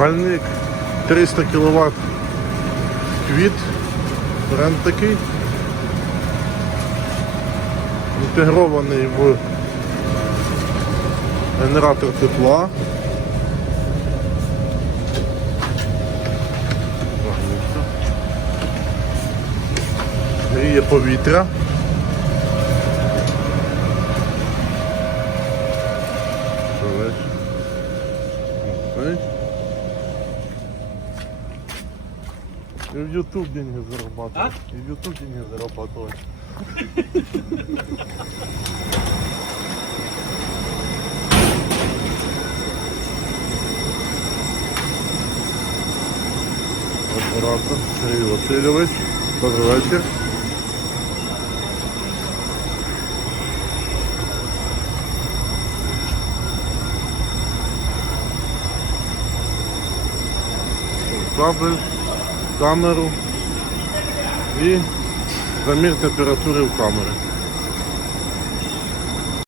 Пальник 300 кВт квіт, бренд такий. Інтегрований в генератор тепла. Гріє повітря. Дивись. И в YouTube деньги зарабатывать. И в YouTube деньги зарабатывать. Оператор Сергій Васильович. Добрий вечір. Камеру і замір температури в камері.